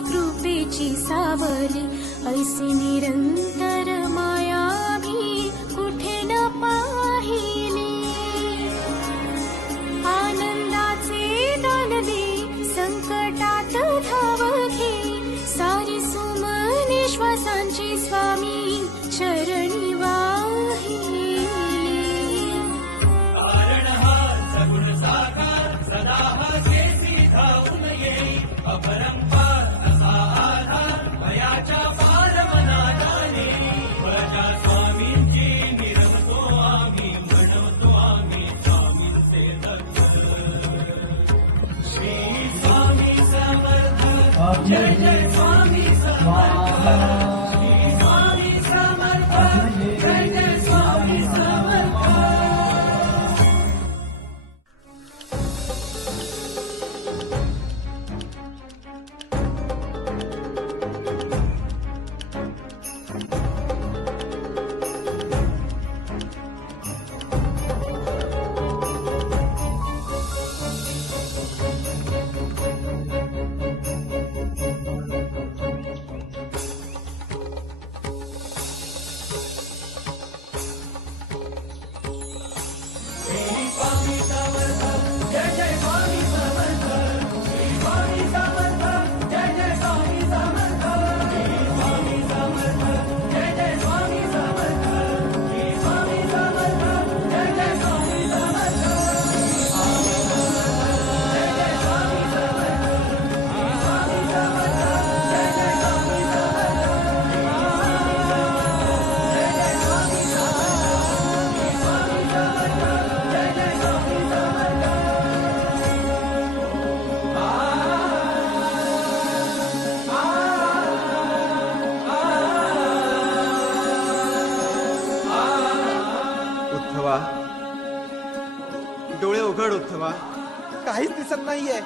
कृपेची सावली ऐसी निरंतर माया Jai Jai Swami Sarvaka Uddhava डोळे उघड उद्धवा काहीच दिसत नाहीये.